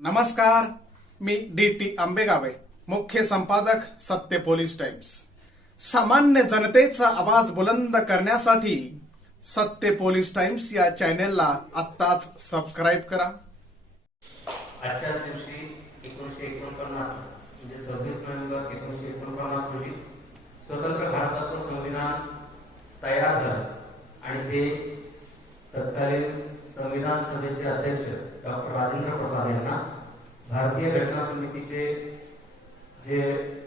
नमस्कार मी D T आंबेगावे मुख्य संपादक सत्य पोलीस टाइम्स. सामान्य जनतेचा आवाज बुलंद करण्यासाठी सत्य पोलीस टाइम्स या चॅनेलला आत्ताच सबस्क्राईब करा. आजच्या दिवशी एकोणीसशे एकोणपन्नास म्हणजे सव्वीस नोव्हेंबर एकोणीसशे एकोणपन्नास रोजी स्वतंत्र भारताचं संविधान तयार झालं. आणि ते तत्कालीन संविधान सभेचे अध्यक्ष डॉक्टर राजेंद्र प्रसाद यांनी भारतीय घटना समितीचे जे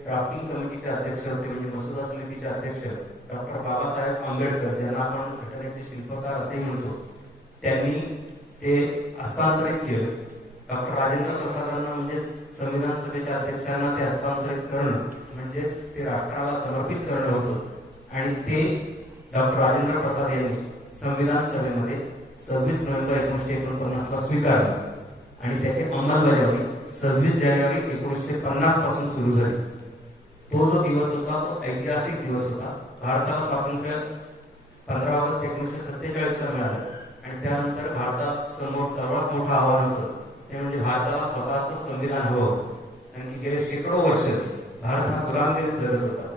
ड्राफ्टिंग कमिटीचे अध्यक्ष होते म्हणजे मसुदा समितीचे अध्यक्ष डॉक्टर बाबासाहेब आंबेडकर ज्यांना आपण घटनेचे शिल्पकार असेही म्हणतो त्यांनी ते हस्तांतरित केलं. डॉक्टर राजेंद्र प्रसादांना म्हणजेच संविधान सभेच्या अध्यक्षांना ते हस्तांतरित करणं म्हणजेच ते राष्ट्राला समर्पित करणं होतं. आणि ते डॉक्टर राजेंद्र प्रसाद यांनी संविधान सभेमध्ये सव्वीस नोव्हेंबर एकोणीसशे एकोणपन्नासला स्वीकारलं. आणि त्याची अंमलबजावणी सव्वीस जानेवारी एकोणीसशे पन्नासपासून सुरू झाली. तो जो दिवस होता तो ऐतिहासिक दिवस होता. भारताला स्वातंत्र्य पंधरा ऑगस्ट एकोणीसशे सत्तेचाळीसला मिळालं. आणि त्यानंतर भारता समोर सर्वात मोठं आव्हान होतं. ते म्हणजे भारताला स्वतःचं संविधान हवं होतं. कारण की गेले शेकडो वर्ष भारत हा गुलामगिरीत जगत होता.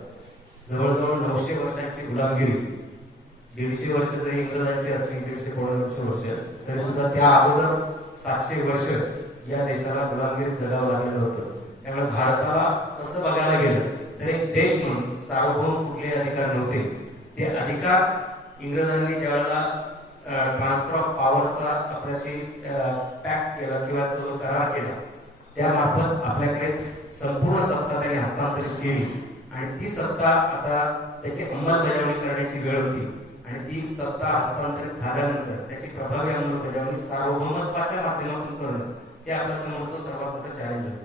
जवळजवळ नऊशे वर्षांची गुलामगिरी. दीडशे वर्ष जरी इंग्रजांची असली दीडशे दोनशे वर्ष तरी सुद्धा त्या अगोदर सातशे वर्ष या देशाला गुलामगिरीत जगावं लागलेलं होतं. त्यामुळे भारताला तसं बघायला गेलं तर एक देश म्हणून सार्वभौम कुठले अधिकार नव्हते. ते अधिकार इंग्रजांनी ज्यावेळेला ट्रान्सफर ऑफ पॉवरचा आपल्याशी पॅक्ट केला किंवा तो करार केला त्यामार्फत आपल्याकडे संपूर्ण सत्ता त्यांनी हस्तांतरित केली. आणि ती सत्ता आता त्याची अंमलबजावणी करण्याची वेळ होती. आणि ती सत्ता हस्तांतरित झाल्यानंतर त्याची प्रभावी अंमलबजावणी सार्वभौमत्वाच्या माध्यमातून करणं हे आपल्या समोरचं सर्वात मोठं चॅलेंज आहे.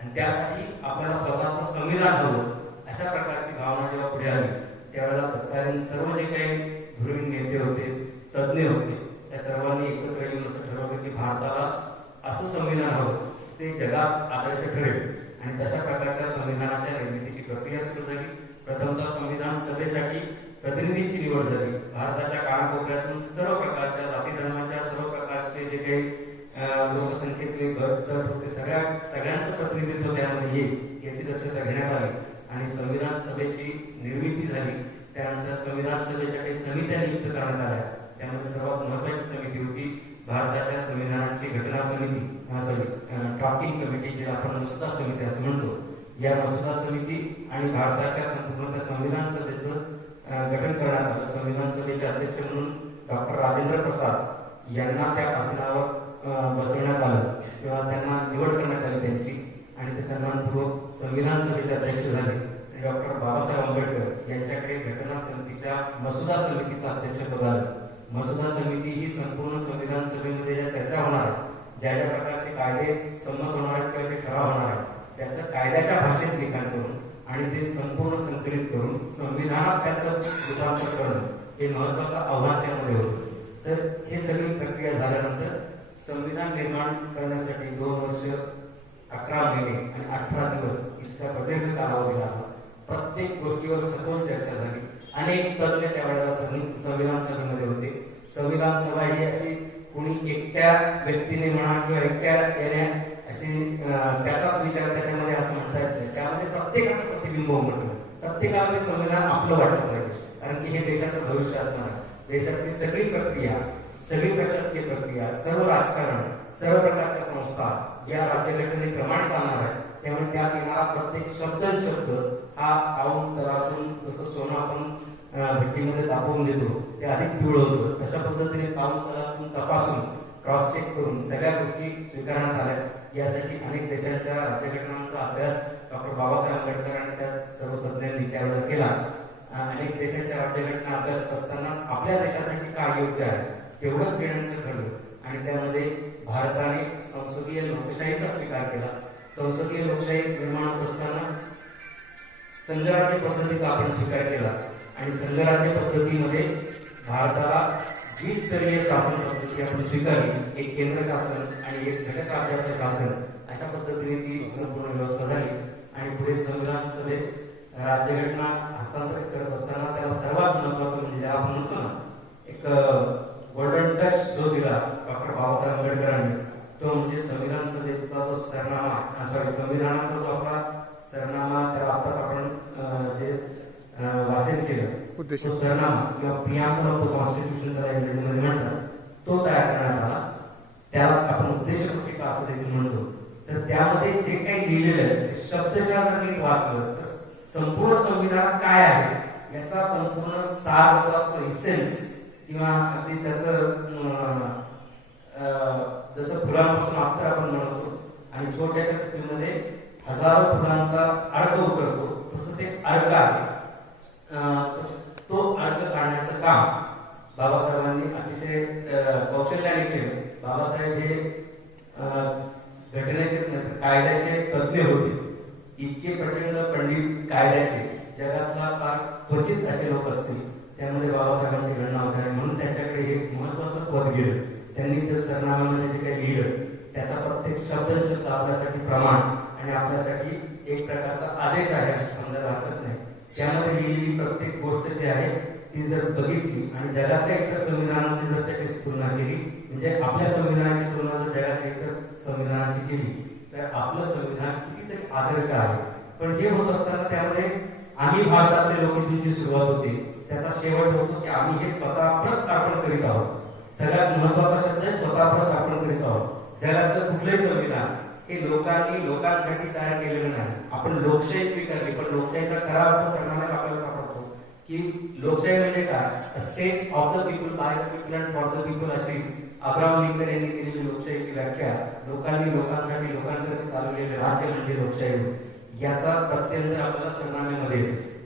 आणि त्यासाठी आपल्याला स्वतःचं संविधान हवं. अशा प्रकारची भावना जेव्हा पुढे आली त्यावेळेला तत्कालीन सर्व जे काही धुरीण नेते होते तज्ज्ञ होते त्या सर्वांनी एकत्र येऊन असं ठरवलं की भारताला असं संविधान हवं. ते जगात आदर्श ठरेल. आणि तशा प्रकारच्या संविधानाच्या निर्मितीची प्रक्रिया सुरू झाली. प्रथमतः संविधान सभेसाठी येईल याची दक्षता घेण्यात आली. आणि संविधान सभेची निर्मिती झाली. त्यानंतर संविधान सभेच्या काही समित्या नियुक्त करण्यात आल्या. त्यामध्ये सर्वात महत्वाची समिती होती भारताच्या संविधानाची घटना समिती सॉरी कमिटी जे आपण मसुदा समिती असं म्हणतो. या मसुदा समिती आणि भारताच्या संपूर्ण संविधान सभेचं गठन करण्यात आलं. संविधान सभेचे अध्यक्ष म्हणून डॉक्टर राजेंद्र प्रसाद यांना त्या आसनावर बसवण्यात आलं. किंवा त्यांना निवड करण्यात आली त्यांची. आणि ते सन्मानपूर्वक संविधान सभेचे अध्यक्ष झाले. आणि डॉक्टर बाबासाहेब आंबेडकर यांच्याकडे घटना समितीच्या मसुदा समितीचा अध्यक्षपद आलं मसुदा समिती ही संपूर्ण संविधान सभेमध्ये ज्या चर्चा होणार आहेत ज्या ज्या प्रकारचे कायदे संमत होणार आहेत किंवा ते ठराव होणार आहेत त्याचं कायद्याच्या भाषेत लिखाण करून आणि ते संपूर्ण संकलित करून संविधानात त्याचं रूपांतर करणं हे महत्वाचं आव्हान त्यामध्ये होतं. तर हे सगळी प्रक्रिया झाल्यानंतर संविधान निर्माण करण्यासाठी दोन वर्ष अकरा महिने आणि अठरा दिवस इतका प्रदीर्घ कालावधी लागला प्रत्येक गोष्टीवर सखोल चर्चा झाली अनेक तज्ञ त्यावेळेला संवि- संविधान सभेमध्ये होते संविधान सभा ही अशी कोणी एकट्या व्यक्तीने म्हणा किंवा एकट्या येण्या असे त्याचाच विचार त्याच्यामध्ये असं म्हणता येत नाही. त्यामध्ये प्रत्येकाचं प्रतिबिंब उमटलं प्रत्येकाला ते संविधान आपलं वाटत पाहिजे कारण की हे देशाचं भविष्य असणार. देशाची सगळी प्रक्रिया सगळी प्रशासकीय प्रक्रिया सर्व राजकारण सर्व प्रकारच्या संस्था या राज्यघटनेप्रमाणे चालणार आहे त्यामुळे त्यात येणारा प्रत्येक शब्द शब्द हा पाऊन तरासून जसं सोनं आपण भट्टीमध्ये तापवून देतो ते अधिक पिवळं होतं. तशा पद्धतीने काम तलातून तपासून क्रॉस चेक करून सगळ्या गोष्टी स्वीकारण्यात आल्या यासाठी अनेक देशांच्या राज्यघटनांचा अभ्यास डॉक्टर बाबासाहेब आंबेडकर आणि त्या सर्व तज्ज्ञांनी त्यावेळेला केला. अनेक देशांच्या राज्यघटना अभ्यास असतानाच आपल्या देशासाठी काय योग्य आहे तेवढंच घेण्याचं ठरलं. आणि त्यामध्ये भारताने संसदीय लोकशाहीचा स्वीकार केला. संसदीय लोकशाही निर्माण होत असताना संघराज्य पद्धतीचा आपण स्वीकार केला. आणि संघराज्य पद्धतीमध्ये भारताला द्विस्तरीय शासन पद्धती आपण स्वीकारली एक केंद्र शासन आणि एक घटक राज्याचं शासन अशा पद्धतीने ती संपूर्ण व्यवस्था झाली. आणि पुढे संविधान सभेत राज्यघटना हस्तांतरित करत असताना त्याला सर्वात महत्वाचं म्हणजे आपण म्हणतो ना एक गोल्डन टच जो दिला डॉक्टर बाबासाहेब आंबेडकरांनी तो म्हणजे संविधान सभेचा जो सॉरी संविधानाचा जो आपला सरनामा त्याला आताच आपण जे वाचन केलं उद्देश. तो तयार करण्यात आला. त्यालाच आपण उद्देश पत्रिका असं देखील म्हणतो. तर त्यामध्ये जे काही लिहिलेलं आहे ते शब्दशः जर मी वाचलं तर संपूर्ण संविधान काय आहे? याचा संपूर्ण सार जो असतो इसेन्स किंवा अगदी त्याच अं, जसं फुलांपासून अख्तर आपण म्हणतो आणि छोट्याशा चुकीमध्ये हजारो फुलांचा अर्क उतरतो तसं ते अर्क आहे. tá? ती जर बघितली आणि जगातल्या इतर संविधानाची जर त्याची तुलना केली म्हणजे आपल्या संविधानाची तुलना जर जगातल्या इतर संविधानाची केली तर आपलं संविधान कितीतरी आदर्श आहे. पण हे होत असताना त्यामध्ये आम्ही भारतातले लोक जी सुरुवात होते त्याचा शेवट होतो की आम्ही हे स्वतः परत अर्पण करीत आहोत. सगळ्यात महत्त्वाचा शब्द आहे स्वतः परत अर्पण करीत आहोत. जगातलं कुठलंही संविधान हे लोकांनी लोकांसाठी तयार केलेलं नाही. आपण लोकशाही स्वीकारली पण लोकशाहीचा खरा अर्थ सर्वांना आपल्याला की लोकशाही म्हणजे काय? State of the people by the people and for the people अशी अब्राहम लिंकन यांनी केलेली लोकशाहीची व्याख्या लोकांनी लोकांसाठी लोकांसाठी चालवलेले राज्य म्हणजे लोकशाही. याचा याचा प्रत्यंतर आपल्याला सरनाम्यामध्ये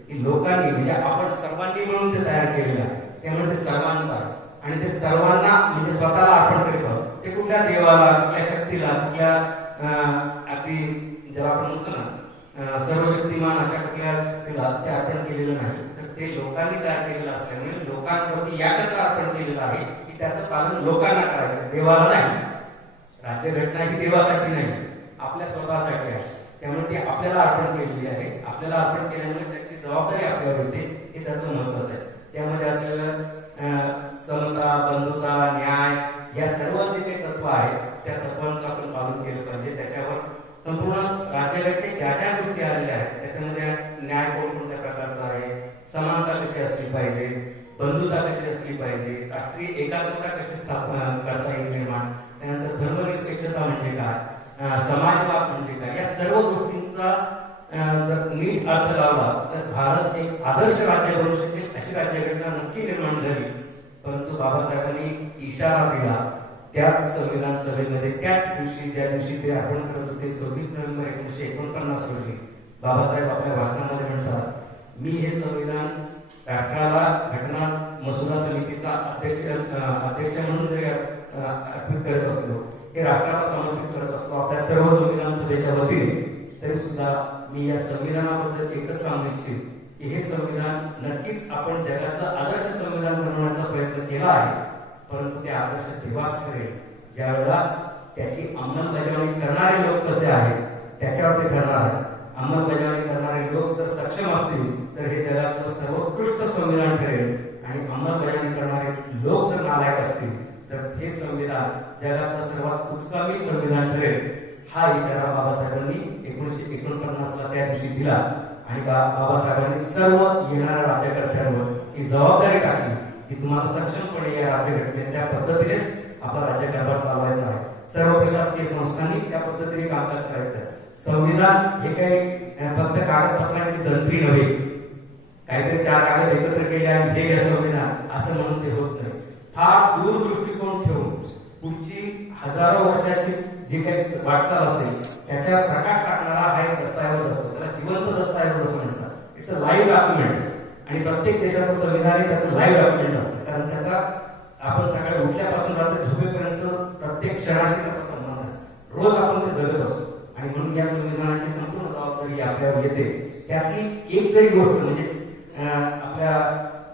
की लोकांनी म्हणजे आपण सर्वांनी मिळून ते म्हणजे तयार केलेला त्यामुळे ते सर्वांचं आणि ते सर्वांना म्हणजे स्वतःला अर्पण करीत ते कुठल्या देवाला कुठल्या शक्तीला कुठल्या अं, अगदी ज्याला आपण म्हणतो ना सर्वशक्तिमान अशा कुठल्या शक्तीला ते अर्पण केलेलं नाही. ते लोकांनी तयार केलेलं असल्यामुळे लोकांवरती याकरता अर्पण केलेलं आहे की त्याचं पालन लोकांना करायचं. देवाला नाही. राज्यघटना ही देवासाठी नाही आपल्या स्वतःसाठी आहे. त्यामुळे ती आपल्याला अर्पण केलेली आहे. आपल्याला अर्पण केल्यामुळे त्याची जबाबदारी आपल्यावर येते हे त्याचं महत्वाचं आहे. त्यामध्ये असलेलं समता बंधुता न्याय या सर्व जे काही तत्व आहेत त्या तत्वांचं आपण पालन केलं पाहिजे. त्याच्यावर संपूर्ण राज्यघटनेत ज्या ज्या असली पाहिजे बंधुता कशी असली पाहिजे राष्ट्रीय एकाग्रता कशी स्थापना करता येईल निर्माण त्यानंतर धर्मनिरपेक्षता म्हणजे काय समाजवाद म्हणजे काय या सर्व गोष्टींचा जर नीट अर्थ लावला तर भारत एक आदर्श राज्य बनू शकेल अशी राज्यघटना नक्की निर्माण झाली. परंतु बाबासाहेबांनी इशारा दिला त्याच संविधान सभेमध्ये त्याच दिवशी ज्या दिवशी ते अर्पण करत होते सव्वीस नोव्हेंबर एकोणीशे एकोणपन्नास रोजी बाबासाहेब आपल्या भाषणामध्ये म्हणतात मी हे संविधान राष्ट्राला घटना मसुदा समितीचा अध्यक्ष अध्यक्ष म्हणून अर्पित करत असतो हे राष्ट्राला समर्पित करत असतो. आपल्या सर्व संविधान सभेच्या वतीने तरी सुद्धा मी या संविधानाबद्दल एकच सांगू इच्छित की हे संविधान नक्कीच आपण जगातलं आदर्श संविधान बनवण्याचा प्रयत्न केला आहे परंतु ते आदर्श तेव्हाच ठरेल. ज्या वेळेला त्याची अंमलबजावणी करणारे लोक कसे आहेत त्याच्यावर ते ठरणार आहे. अंमलबजावणी करणारे लोक जर सक्षम असतील तर हे जगातलं सर्वोत्कृष्ट संविधान ठरेल. आणि अंमलबजावणी करणारे लोक जर नालायक असतील तर हे संविधान जगातलं सर्वात उत्तमी संविधान ठरेल. हा इशारा बाबासाहेबांनी एकोणीशे एकोणपन्नासला त्या दिवशी दिला. आणि बाबासाहेबांनी सर्व येणाऱ्या राज्यकर्त्यांवर ही जबाबदारी टाकली की तुम्हाला सक्षमपणे या राज्यघटनेच्या पद्धतीनेच आपला राज्यकारभार चालवायचा आहे. सर्व प्रशासकीय संस्थांनी त्या पद्धतीने कामकाज करायचं आहे. संविधान हे काही फक्त कागदपत्रांची जंत्री नव्हे काहीतरी चार कागद एकत्र केले आणि हे घ्या संविधान असं म्हणून ते होत नाही. फार दूर दृष्टिकोन ठेवून पुढची हजारो वर्षाची जी काही वाटचाल असेल त्याच्या प्रकाश टाकणारा हा एक दस्तऐवज असतो. त्याला जिवंत दस्तऐवज असं म्हणतात. इट्स अ लाईव्ह डॉक्युमेंट आणि प्रत्येक देशाचं संविधान हे त्याचं लाईव्ह डॉक्युमेंट असतं. कारण त्याचा आपण सकाळी उठल्यापासून रात्री झोपेपर्यंत प्रत्येक क्षणाशी त्याचा संबंध आहे. रोज आपण ते जगत असतो. आणि म्हणून या संविधानाची संपूर्ण जबाबदारी आपल्यावर येते. त्यातली एक जरी गोष्ट म्हणजे आपल्या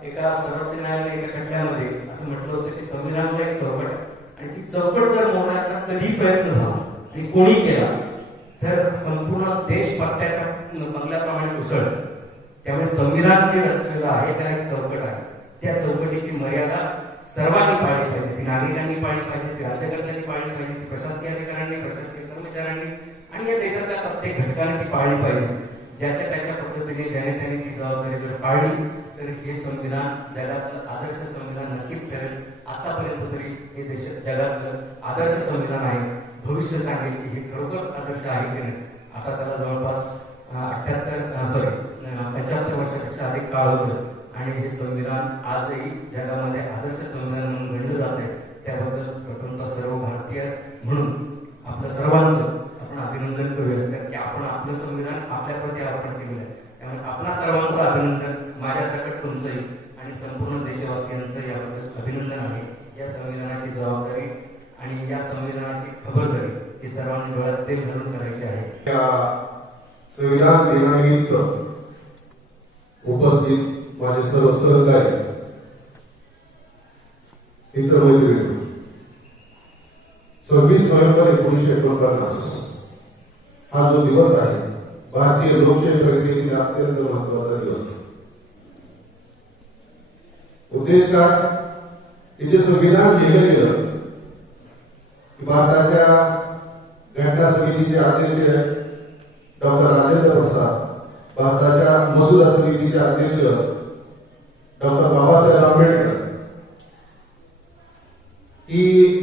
एका सर्वोच्च न्यायालय एका खटल्यामध्ये असं म्हटलं होतं की संविधानाला एक चौकट आहे. आणि ती चौकट जर मोडण्याचा कधी प्रयत्न झाला आणि कोणी केला तर संपूर्ण देश पट्ट्याच्या बंगल्याप्रमाणे उसळ. त्यामुळे संविधान जे रचलेलं आहे त्याला एक चौकट आहे. त्या चौकटीची मर्यादा सर्वांनी पाळली पाहिजे. ती नागरिकांनी पाळली पाहिजे ती राज्यकर्त्यांनी पाळली पाहिजे ती प्रशासकीय अधिकाऱ्यांनी प्रशासकीय कर्मचाऱ्यांनी आणि या देशातल्या प्रत्येक घटकाने ती पाळली पाहिजे. ज्याच्या त्याच्या पद्धतीने ज्याने त्याने ती जबाबदारी जर पाळली तर हे संविधान जगातलं आदर्श संविधान नक्कीच ठरेल. आतापर्यंत तरी हे देश जगातलं आदर्श संविधान आहे. भविष्य सांगेल की हे खरोखरच आदर्श आहे की नाही. आता त्याला जवळपास अठ्याहत्तर सॉरी पंच्याहत्तर वर्षापेक्षा अधिक काळ होतो आणि हे संविधान आजही जगामध्ये आदर्श संविधान म्हणून गणलं जात आहे त्याबद्दल प्रथमतः सर्व भारतीय म्हणून आपल्या सर्वांचं आपण अभिनंदन करूया. कारण की आपण आपलं संविधान आपल्या अर्पण केलेलं आहे त्यामुळे आपणा सर्वांचं अभिनंदन माझ्यासकट तुमचंही आणि संपूर्ण देशवासियांचं याबद्दल अभिनंदन आहे या संविधानाची जबाबदारी आणि या संविधानाची खबरदारी ही सर्वांनी डोळ्यात तेल घालून करायची आहे या संविधान दिनानिमित्त उपस्थित माझे सर्व सहकारी मित्रमैत्रिणी सव्वीस नोव्हेंबर एकोणीसशे हा जो दिवस आहे भारतीय लोकशाही प्रक्रियेतील अत्यंत महत्त्वाचा दिवस. उद्देश काय? तिथे संविधान लिहिलं गेलं. की भारताच्या घटना समितीचे अध्यक्ष डॉक्टर राजेंद्र प्रसाद भारताच्या मसुदा समितीचे अध्यक्ष डॉक्टर बाबासाहेब आंबेडकर. ही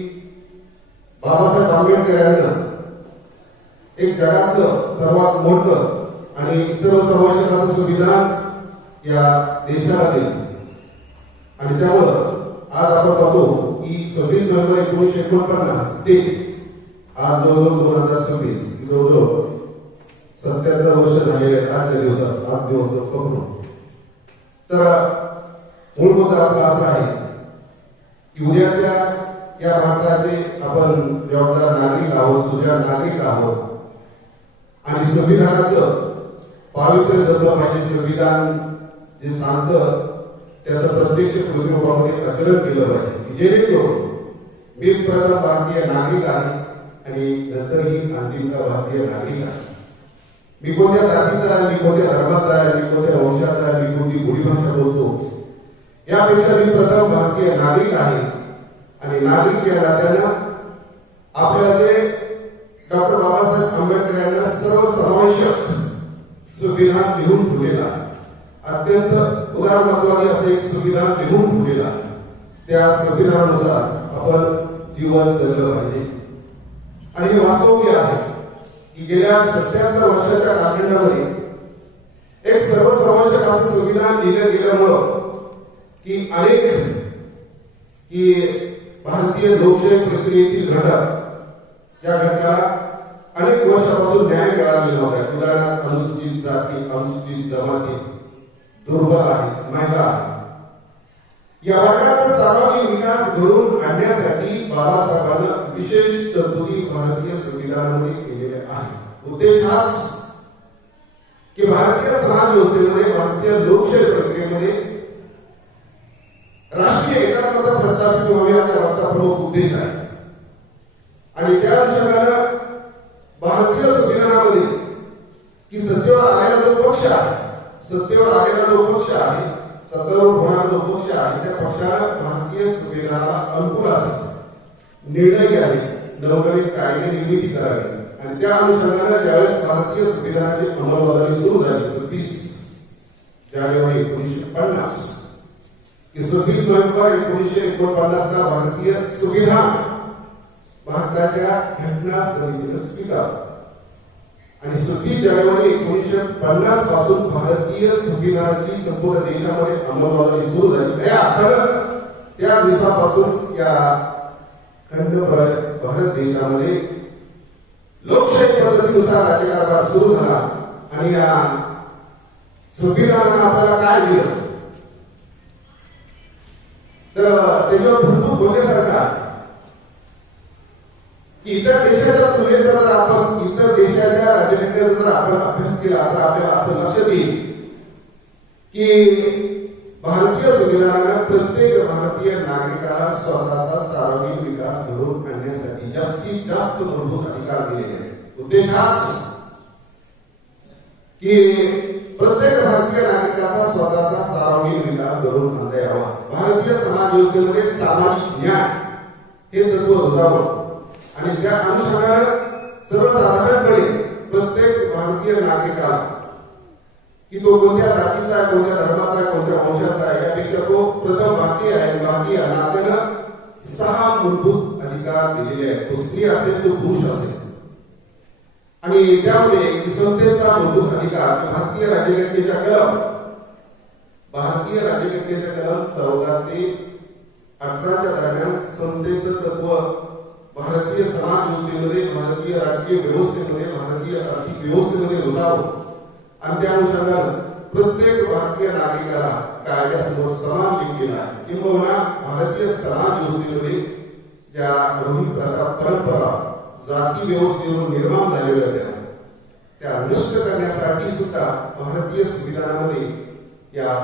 बाबासाहेब आंबेडकर यांना एक जगातलं सर्वात मोठं आणि सर्वसमावेशक सर्वशकाचं संविधान या देशाला दिलं. आणि त्यामुळं आज आपण पाहतो की सव्वीस नोव्हेंबर एकोणीसशे एकोणपन्नास ते आज जवळजवळ दोन हजार सव्वीस जवळजवळ सत्याहत्तर वर्ष झालेले आजच्या दिवसात आज दिवस पकडून तर मूळ मुद्दा आपला असा आहे की उद्याच्या या भारताचे आपण जबाबदार नागरिक आहोत सुजाण नागरिक आहोत. आणि संविधानाचं पावित्र्य जपलं पाहिजे. संविधान जे सांगतं त्याचं प्रत्यक्ष स्वरूपामध्ये आचरण केलं पाहिजे. जेणेकरून मी प्रथम भारतीय नागरिक आहे आणि नंतरही अंतिमचा भारतीय नागरिक आहे. मी कोणत्या जातीचा आहे मी कोणत्या धर्माचा आहे मी कोणत्या वंशाचा आहे मी कोणती बोलीभाषा बोलतो? यापेक्षा मी प्रथम भारतीय नागरिक आहे. आणि नागरिक या नात्यानं आपल्याला ते डॉक्टर बाबासाहेब आंबेडकर यांना सर्वसमावेशक संविधान लिहून ठेवलेला अत्यंत उदारमत्वादी असं एक संविधान लिहून ठेवलेला त्या संविधानानुसार आपण जीवन जगलं पाहिजे. आणि हे वास्तव्य आहे की गेल्या सत्याहत्तर वर्षाच्या कालखंडामध्ये एक सर्वसमावेशक असं संविधान लिहिलं गेल्यामुळं की अनेक की भारतीय लोकशाही प्रक्रियेतील घटक या घटकाला अनेक वर्षापासून न्याय मिळालेला नव्हता उदाहरणार्थ अनुसूचित जाती अनुसूचित जमाती दुर्बल आहे महिला आहे. या वर्गाचा सर्वांगीण विकास घडवून आणण्यासाठी बाबासाहेबांना विशेष तरतुदी भारतीय संविधानामध्ये केलेल्या आहेत. उद्देश हाच की भारतीय समाज व्यवस्थेमध्ये भारतीय लोकशाही प्रक्रियेमध्ये राष्ट्रीय एकात्मता प्रस्थापित व्हावी हा त्यामागचा प्रमुख उद्देश आहे आणि त्या अनुषंगानं भारतीय संविधानामध्ये की सत्तेवर आलेला जो पक्ष आहे सत्तेवर आलेला जो पक्ष आहे सत्तेवर होणारा जो पक्ष आहे त्या पक्षाला भारतीय संविधानाला अनुकूल असं निर्णय घ्यावे नवनवीन कायदे निर्मिती करावी आणि त्या अनुषंगानं ज्यावेळेस भारतीय संविधानाची अंमलबजावणी सुरू झाली सव्वीस जानेवारी एकोणीसशे पन्नास की सव्वीस नोव्हेंबर एकोणीसशे एकोणपन्नासला भारतीय संविधान भारताच्या घटना समितीनं स्वीकारलं आणि सव्वीस जानेवारी एकोणीसशे पन्नासपासून भारतीय संविधानाची संपूर्ण देशामध्ये अंमलबजावणी सुरू झाली. खऱ्या अर्थानं त्या दिवसापासून या खंड भारत देशामध्ये लोकशाही पद्धतीनुसार राज्यकारभार सुरू झाला आणि या संविधानानं आपल्याला काय दिलं? तर त्याच्यावर भरपूर बोलण्यासारखा की इतर देशाच्या तुलनेत जर आपण या देशाच्या राज्यघटनेचा जर आपण अभ्यास केला तर आपल्याला असं लक्षात येईल की भारतीय संविधानानं प्रत्येक भारतीय नागरिकाला स्वतःचा सार्वजनिक विकास घडवून आणण्यासाठी जास्तीत जास्त मूलभूत अधिकार दिलेले आहेत. उद्देश हाच की प्रत्येक भारतीय नागरिकाचा स्वतःचा सार्वजनिक विकास घडवून आणता यावा. भारतीय समाज योजनेमध्ये सामाजिक न्याय हे तत्व रुजावं आणि त्या अनुषंगानं सर्वसाधारणपणे प्रत्येक भारतीय नागरिकाला की तो कोणत्या जातीचा आहे कोणत्या धर्माचा आहे कोणत्या वंशाचा आहे यापेक्षा तो प्रथम भारतीय आहे भारतीय नात्यानं सहा मूलभूत अधिकार दिलेले आहेत. तो स्त्री असेल तो पुरुष असेल. आणि त्यामध्ये समतेचा मूलभूत अधिकार भारतीय राज्यघटनेचा कलम भारतीय राज्यघटनेचा कलम चौदा ते अठराच्या दरम्यान समतेचं तत्व भारतीय समाज व्यवस्थेमध्ये भारतीय राजकीय व्यवस्थेमध्ये भारतीय आर्थिक व्यवस्थेमध्ये रुजावं आणि त्या अनुषंगानं प्रत्येक भारतीय नागरिकाला कायद्यासमोर समान लिहिलेला आहे. किंबहुना भारतीय समान योजनेमध्ये ज्या रूढी प्रथा परंपरा जाती व्यवस्थेवरून निर्माण झालेल्या होत्या त्या नष्ट करण्यासाठी सुद्धा भारतीय संविधानामध्ये या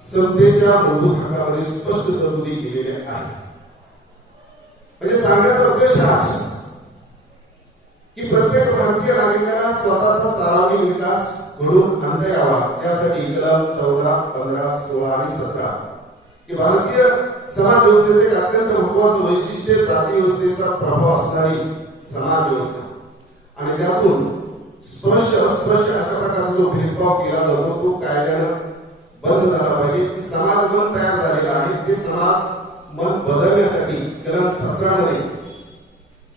सत्तेच्या मूलभूत हक्कामध्ये स्पष्ट तरतुदी केलेल्या आहेत. म्हणजे सांगण्याचा उद्देश हाच की प्रत्येक भारतीय नागरिकांना स्वतःचा सारावी विकास घडून आणता यावा. यासाठी कलम चौदा पंधरा सोळा आणि सतरा. की भारतीय समाज व्यवस्थेचे एक अत्यंत महत्वाचं वैशिष्ट्य जाती व्यवस्थेचा प्रभाव असणारी समाज व्यवस्था. आणि त्यातून स्पर्श अस्पृश्य अशा प्रकारचा जो भेदभाव केला जातो तो कायद्यानं बंद झाला पाहिजे. की समाज मन तयार झालेला आहे. ते समाज मन बदलण्यासाठी कलम सतरामध्ये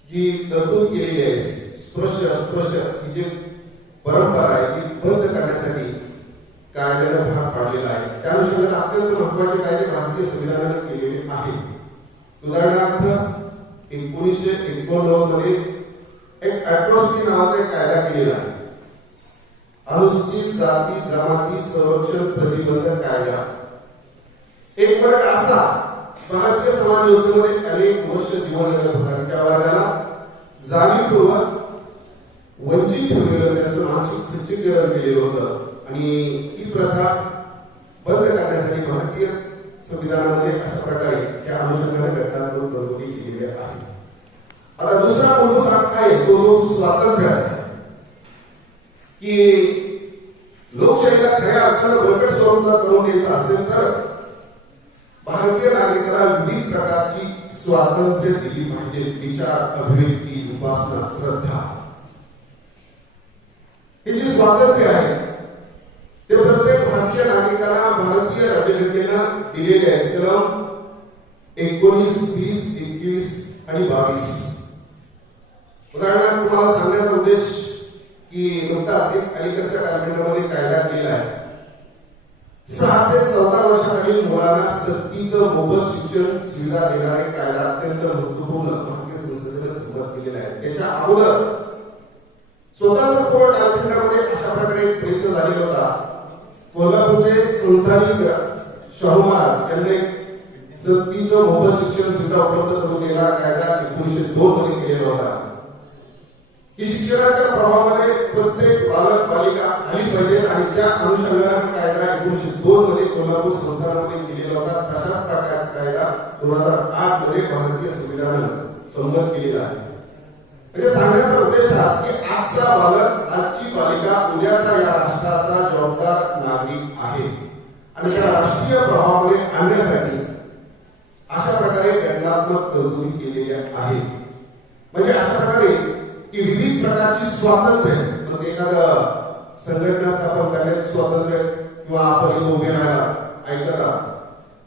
जी तरतूद केलेली आहे स्पृश्य अस्पृश्य ही जी परंपरा आहे ती बंद करण्यासाठी कायद्यानं भाग पाडलेला आहे. त्या अनुषंगाने अत्यंत महत्त्वाचे कायदे भारतीय संविधानाने केलेले आहेत. उदाहरणार्थ एकोणीसशे एकोणनव्वदमध्ये एक अॅट्रॉसिटी नावाचा एक कायदा केलेला आहे. अनुसूचित जाती जमाती संरक्षण प्रतिबंधक कायदा. एक वर्ग असा भारतीय समाज योजनेमध्ये अनेक वर्ष जीवन जगत होता. त्या वर्गाला जाणीवपूर्वक वंचित ठेवलेलं त्यांचं मानसिक खच्चीकरण केलेलं होतं. आणि ही प्रथा बंद करण्यासाठी भारतीय संविधानामध्ये अशा प्रकारे त्या अनुषंगाने घटनात्मक प्रवृत्ती केलेली आहे. आता दुसरा मूलभूत हक्क आहे तो जो स्वातंत्र्याचा आहे. की लोकशाहीला खऱ्या अर्थानं बळकट स्वरूपात करून द्यायचं असेल तर भारतीय नागरिकाला विविध प्रकारची स्वातंत्र्य दिली पाहिजे. विचार अभिव्यक्ती उपासना श्रद्धा. हे जे स्वातंत्र्य आहे ते प्रत्येक भारतीय नागरिकाला भारतीय राज्यघटनेनं दिलेले आहे. कलम एकोणीस वीस एकवीस आणि बावीस. उदाहरणार्थ तुम्हाला सांगण्याचा उद्देश की नुकताच एक अलीकडच्या कालखंडामध्ये कायदा केला आहे. सहा ते चौदा वर्षाखालील मुलांना सक्तीचं मोफत शिक्षण सुविधा देणारे कायदा अत्यंत महत्त्वपूर्ण भारतीय संसदेने संमत केलेला आहे. त्याच्या अगोदर स्वतंत्रपूर्व कालखंडामध्ये अशा प्रकारे एक प्रयत्न झालेला होता. कोल्हापूरचे संस्थानिक शाहू महाराज यांनी सक्तीचं मोफत शिक्षण सुविधा उपलब्ध करून देणारा कायदा एकोणीशे दोन मध्ये केलेला होता. की शिक्षणाच्या प्रभावामध्ये प्रत्येक बालक बालिका आली पाहिजेत आणि त्या अनुषंगाने कायदा एकोणीशे दोन मध्ये कोल्हापूर संस्थानामध्ये केलेला होता. तसाच प्रकारचा कायदा दोन हजार आठमध्ये भारतीय संविधानानं संमत केलेला आहे म्हणजे सांगण्याचा उद्देश हाच की आजचा बालक आजची बालिका उद्याचा या राष्ट्राचा जबाबदार नागरिक आहे आणि त्या राष्ट्रीय प्रभावामध्ये आणण्यासाठी अशा प्रकारे घटनात्मक तरतुदी केलेल्या आहेत म्हणजे अशा प्रकारे की विविध प्रकारची स्वातंत्र्य मग एखादं संघटना स्थापन करण्याचे स्वातंत्र्य किंवा आपण इथं उभे राहायला ऐकता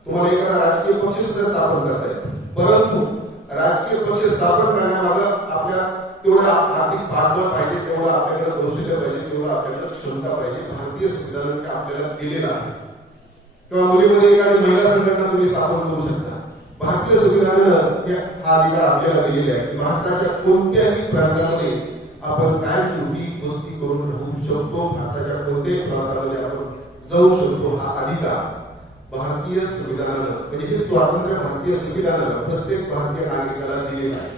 तुम्हाला एखादा राजकीय पक्ष सुद्धा स्थापन करता येतो परंतु राजकीय पक्ष स्थापन करण्यामागं आपल्या तेवढा आर्थिक पाठबळ पाहिजे तेवढं आपल्याकडे कौशल्य पाहिजे तेवढं आपल्याकडे क्षमता पाहिजे भारतीय संविधानाने ते आपल्याला दिलेलं आहे किंवा एखादी महिला संघटना तुम्ही स्थापन करू शकता. भारतीय संविधानानं हा अधिकार आपल्याला दिलेला आहे की भारताच्या कोणत्याही प्रांतामध्ये आपण काय कायमस्वरूपी वस्ती करून राहू शकतो. भारताच्या कोणत्याही प्रांतामध्ये आपण जाऊ शकतो. हा अधिकार भारतीय संविधानानं म्हणजे हे स्वातंत्र्य भारतीय संविधानानं प्रत्येक भारतीय नागरिकाला दिलेला आहे.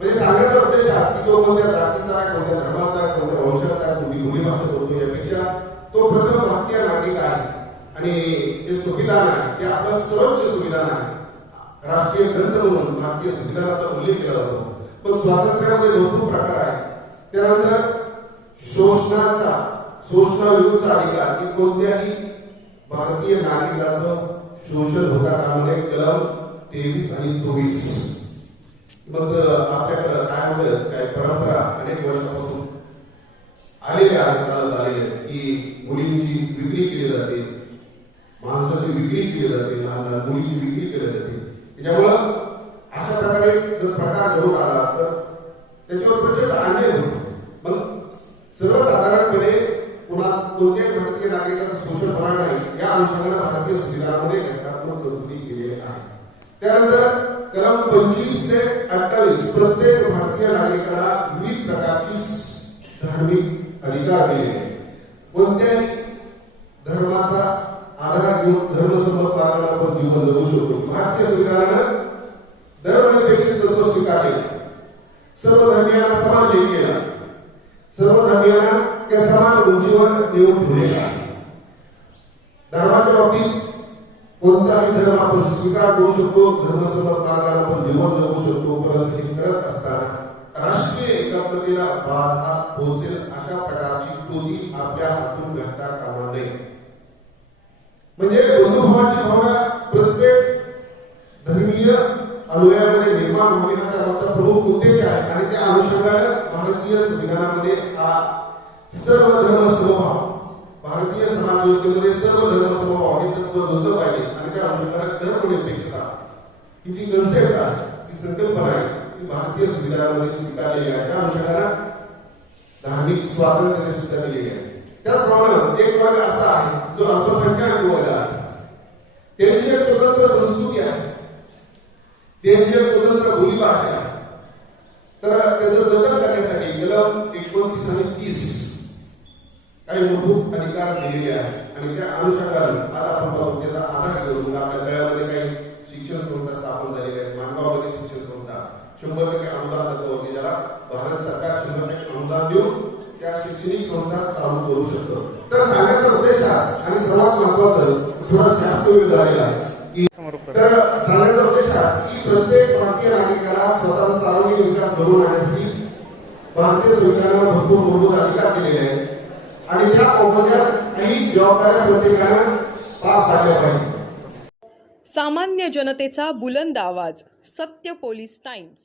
म्हणजे सांगायचा उद्देश की तो कोणत्या जातीचा आहे कोणत्या धर्माचा आहे कोणत्या वंशाचा आहे कोणती बोली भाषा बोलतो यापेक्षा तो प्रथम भारतीय नागरिक आहे. आणि संविधान आहे ते आपलं सर्वोच्च संविधान आहे राष्ट्रीय ग्रंथ म्हणून भारतीय संविधानाचा उल्लेख केला जातो. पण स्वातंत्र्यामध्ये भरपूर प्रकार आहेत. त्यानंतर शोषणाचा शोषणाविरुद्धचा अधिकार की कोणत्याही भारतीय नागरिकाचं शोषण होता कामाने कलम तेवीस आणि चोवीस. मग आपल्याकडं काय होतं? काय परंपरा अनेक वर्षापासून आलेल्या चालत आलेल्या की मुलींची विक्री केली जाते. माणसाची विक्री केली जाते लहान लहान मुलीची विक्री केली जाते. त्याच्यामुळं अशा प्रकारे जर प्रकार घडून आला तर त्याच्यावर प्रचंड अन्याय होतो. मग सर्वसाधारणपणे पुन्हा कोणत्याही भारतीय नागरिकाचं शोषण होणार नाही या अनुषंगाने भारतीय संविधानामध्ये घटनात्मक तरतुदी केलेल्या आहेत. त्यानंतर कलम पंचवीस ते अठ्ठावीस प्रत्येक भारतीय नागरिकाला विविध प्रकारची धार्मिक अधिकार दिलेले आहेत. कोणत्याही धर्माचा आधार घेऊन धर्मसंमत आपण जीवन जगू शकतो. भारतीय तत्व स्वीकारले सर्व धर्मियांना समान लेख केला. सर्व धर्मियांना त्या समान उंचीवर नेऊन ठेवलेला धर्माच्या बाबतीत कोणताही धर्म आपण स्वीकार करू शकतो धर्मसंमत आपण जीवन जगू शकतो परंतु हे करत असताना राष्ट्रीय एकात्मतेला बाधा पोहोचेल अशा प्रकारची कृती आपल्या हातून म्हणजे बंधुभावाची भावना प्रत्येक धर्मीय अनुयायामध्ये निर्माण व्हावी हा त्यामागचा प्रमुख उद्देश आहे. आणि त्या अनुषंगाने भारतीय संविधानामध्ये हा सर्व धर्म समभाव भारतीय समाज व्यवस्थेमध्ये सर्व धर्म समभाव हे तत्व रुजलं पाहिजे. आणि त्या अनुषंगाने धर्मनिरपेक्षता ही जी कन्सेप्ट आहे ती संकल्पना आहे ती भारतीय संविधानामध्ये स्वीकारलेली आहे. त्या अनुषंगाने धार्मिक स्वातंत्र्य स्वीकारलेली आहे. त्याचप्रमाणे एक वर्ग असा आहे जो अल्पसंख्याक वर्ग आहे त्यांची एक स्वतंत्र संस्कृती आहे त्यांची एक स्वतंत्र बोलीभाषा आहे तर त्याचं जतन करण्यासाठी कलम एकोणतीस आणि तीस काही मूलभूत अधिकार दिलेले आहेत. आणि त्या अनुषंगाने आज आपण पाहू त्याचा आधार घेऊन आपल्या गळ्यामध्ये काही शिक्षण संस्था स्थापन झालेल्या आहेत. माणगावमध्ये शिक्षण संस्था. शंभर टक्के अनुदान की ज्याला भारत सरकार शंभर टक्के अनुदान देऊन त्या शैक्षणिक संस्था चालू करू शकतो. तर सांगायचा उद्देश आणि सर्वात महत्वाचं थोडा जास्त वेळ झालेला आहे तर प्रत्येक भारतीय नागरिकाला स्वतःचा सार्वजनिक विकास घडवून आणण्यासाठी भारतीय संविधानानं भरपूर मूलभूत अधिकार दिलेले आहेत. आणि त्या मोबदल्यात काही जबाबदाऱ्या प्रत्येकानं पार पाडल्या पाहिजे सामान्य जनतेचा बुलंद आवाज सत्य पोलीस टाइम्स.